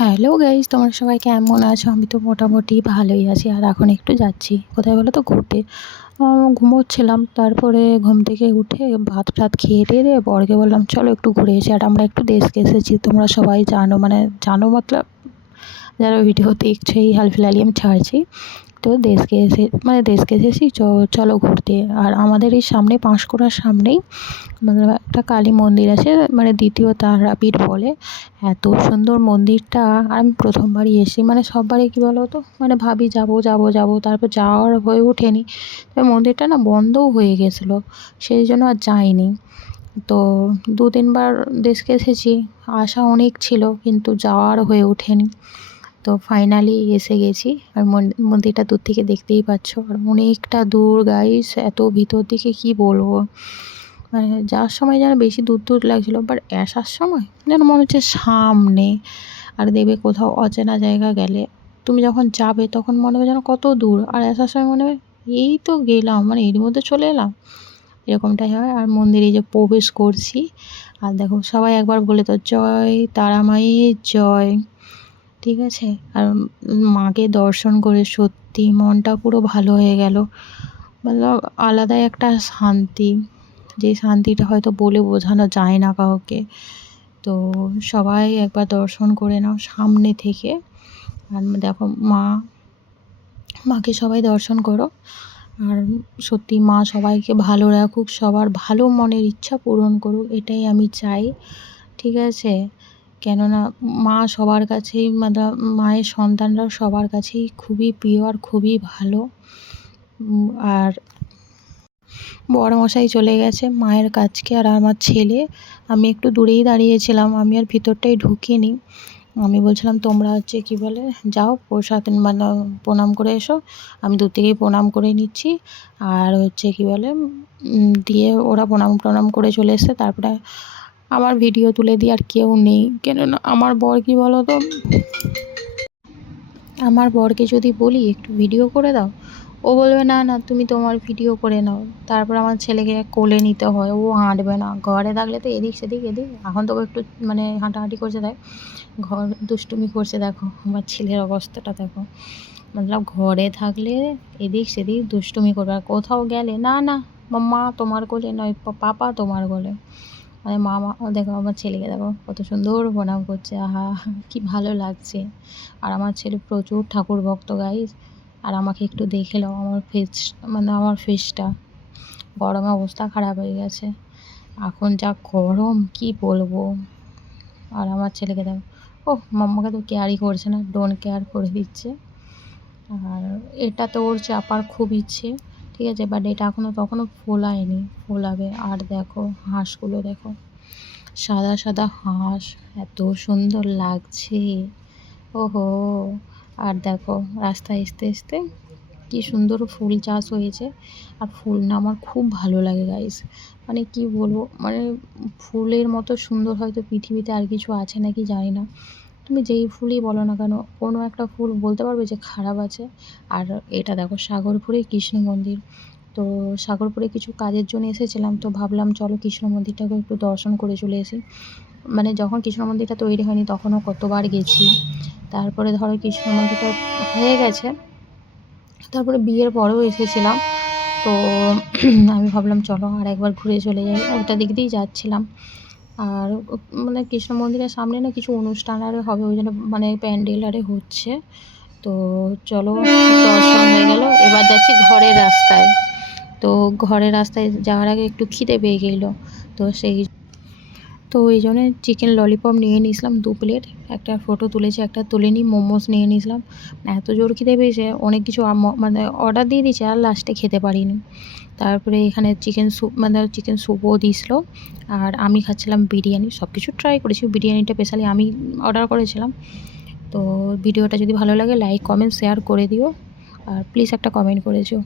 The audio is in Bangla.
হ্যালো গাইস, তোমরা সবাই কেমন আছো? আমি তো মোটামুটি ভালোই আছি। আর এখন একটু যাচ্ছি কোথায় বলো তো, ঘুরতে। ঘুমোচ্ছিলাম, তারপরে ঘুম থেকে উঠে ভাত টাত খেয়ে দিয়ে বরকে বললাম চলো একটু ঘুরে এসে। আর আমরা একটু দেশকে এসেছি, তোমরা সবাই জানো, মানে জানো মতলব যারা ভিডিও দেখছো, এই হালফিলালি আমি ছাড়ছি। তো দেশকে এসেছি, চলো ঘুরতে। আর আমাদের এই সামনে পাঁশকুড়ার সামনেই মানে একটা কালী মন্দির আছে, মানে দ্বিতীয় তারাপীঠ বলে। এত সুন্দর মন্দিরটা। আর আমি প্রথমবারই এসেছি, মানে সববারই কী বলো তো, মানে ভাবি যাবো যাবো যাবো, তারপর যাওয়ার হয়ে ওঠেনি। তবে মন্দিরটা না বন্ধও হয়ে গেছিলো, সেই জন্য আর যাইনি। তো 2-3 বার দেশকে এসেছি, আশা অনেক ছিল কিন্তু যাওয়ার হয়ে ওঠেনি। তো ফাইনালি এসে গেছি। আর মন্দিরটা দূর থেকে দেখতেই পাচ্ছ, আর অনেকটা দূর গাইস, এত ভিতর দিকে কি বলবো। মানে যাওয়ার সময় যেন বেশি দূর দূর লাগছিলো, বাট আসার সময় যেন মনে হচ্ছে সামনে। আর দেখবে কোথাও অচেনা জায়গা গেলে তুমি যখন যাবে তখন মনে হবে যেন কত দূর, আর আসার সময় মনে হবে এই তো গেলাম, মানে এর মধ্যে চলে এলাম, এরকমটাই হয়। আর মন্দিরে যে প্রবেশ করছি, আর দেখো সবাই একবার বলে তো জয় তারা মায়ের জয়। ঠিক আছে। আর মাকে দর্শন করে সত্যি মনটা পুরো ভালো হয়ে গেল। মতলব আলাদাই একটা শান্তি, যে শান্তিটা হয়তো বলে বোঝানো যায় না কাউকে। তো সবাই একবার দর্শন করে নাও সামনে থেকে। আর দেখো মাকে সবাই দর্শন করো। আর সত্যি মা সবাইকে ভালো রাখুক, সবার ভালো মনের ইচ্ছা পূরণ করুক, এটাই আমি চাই। ঠিক আছে। কেননা মা সবার কাছেই, মানে মায়ের সন্তানরা সবার কাছেই খুবই প্রিয় আর খুবই ভালো। আর বড়মশাই চলে গেছে মায়ের কাছকে, আর আমার ছেলে, আমি একটু দূরেই দাঁড়িয়েছিলাম, আমি আর ভিতরটাই ঢুকিনি। আমি বলছিলাম তোমরা কী বলে যাও প্রসাদ মানে প্রণাম করে এসো, আমি দূর থেকেই প্রণাম করে নিচ্ছি। আর কী বলে দিয়ে ওরা প্রণাম করে চলে এসছে। তারপরে আমার ভিডিও তুলে দিয়ে আর কেউ নেই, কেননা আমার বর কী বলো তো, আমার বরকে যদি বলি একটু ভিডিও করে দাও, ও বলবে না না তুমি তোমার ভিডিও করে নাও। তারপর আমার ছেলেকে কোলে নিতে হয়, ও হাঁটবে না। ঘরে থাকলে তো এদিক সেদিক এখন তো একটু মানে হাঁটাহাঁটি করছে, তাই ঘর দুষ্টুমি করছে। দেখো আমার ছেলের অবস্থাটা দেখো, মতলব ঘরে থাকলে এদিক সেদিক দুষ্টুমি করবে, আর কোথাও গেলে না না মা তোমার কোলে নয়, পাপা তোমার কোলে। মানে মামা দেখো, আমার ছেলেকে দেখো কত সুন্দর প্রণাম করছে, আহা কি ভালো লাগছে। আর আমার ছেলে প্রচুর ঠাকুর ভক্ত গাইস। আর আমাকে একটু দেখে নাও, আমার ফেসটা গরমে অবস্থা খারাপ হয়ে গেছে। এখন যা গরম কি বলবো। আর আমার ছেলেকে দেখো, ও মাম্মাকে তো কেয়ারই করছে না, ডোন্ট কেয়ার করে দিচ্ছে। আর এটা তো ওর চাপার খুব ইচ্ছে, ঠিক আছে, বাট এটা তখনও ফোলায়নি, ফোলাবে। আর দেখো হাঁসগুলো দেখো, সাদা সাদা হাঁস, এত সুন্দর লাগছে, ওহো। আর দেখো রাস্তায় আসতে কি সুন্দর ফুল চাষ হয়েছে। আর ফুল না আমার খুব ভালো লাগে গাইস, মানে কি বলবো, মানে ফুলের মতো সুন্দর হয়তো পৃথিবীতে আর কিছু আছে নাকি জানি না। তুমি যেই ফুলই বলো না কেন, কোনো একটা ফুল বলতে পারবে যে খারাপ আছে। আর এটা দেখো সাগরপুরে কৃষ্ণ মন্দির। তো সাগরপুরে কিছু কাজের জন্য এসেছিলাম, তো ভাবলাম চলো কৃষ্ণ মন্দিরটাকে একটু দর্শন করে চলে আসি। মানে যখন কৃষ্ণ মন্দিরটা তৈরি হয়নি তখনও কতবার গেছি। তারপরে ধরো কৃষ্ণ মন্দিরটা হয়ে গেছে, তারপরে বিয়ের পরেও এসেছিলাম। তো আমি ভাবলাম চলো আর একবার ঘুরে চলে যাই, ওটা দিক দিয়েই যাচ্ছিলাম। আর মানে কৃষ্ণ মন্দিরের সামনে না কিছু অনুষ্ঠান আরে হবে, ওই জন্য মানে প্যান্ডেল আরে হচ্ছে। তো চলো দর্শন হয়ে গেল, এবার যাচ্ছি ঘরের রাস্তায়। তো ঘরের রাস্তায় যাওয়ার আগে একটু খিদে পেয়ে গেলো, তো ওই জন্য চিকেন ললিপপ নিয়ে নিয়েছিলাম 2 প্লেট। একটা ফটো তুলেছি, একটা তুলে নিই। মোমোস নিয়ে নিয়েছিলাম। এত জোর খিদে পেয়েছে, অনেক কিছু মানে অর্ডার দিয়ে দিয়েছি, আর লাস্টে খেতে পারিনি। তারপরে এখানে চিকেন স্যুপও দিয়েছিল। আর আমি খাচ্ছিলাম বিরিয়ানি, সব কিছু ট্রাই করেছি, বিরিয়ানিটা স্পেশালি আমি অর্ডার করেছিলাম। তো ভিডিওটা যদি ভালো লাগে লাইক কমেন্ট শেয়ার করে দিও, আর প্লিজ একটা কমেন্ট করে যেও।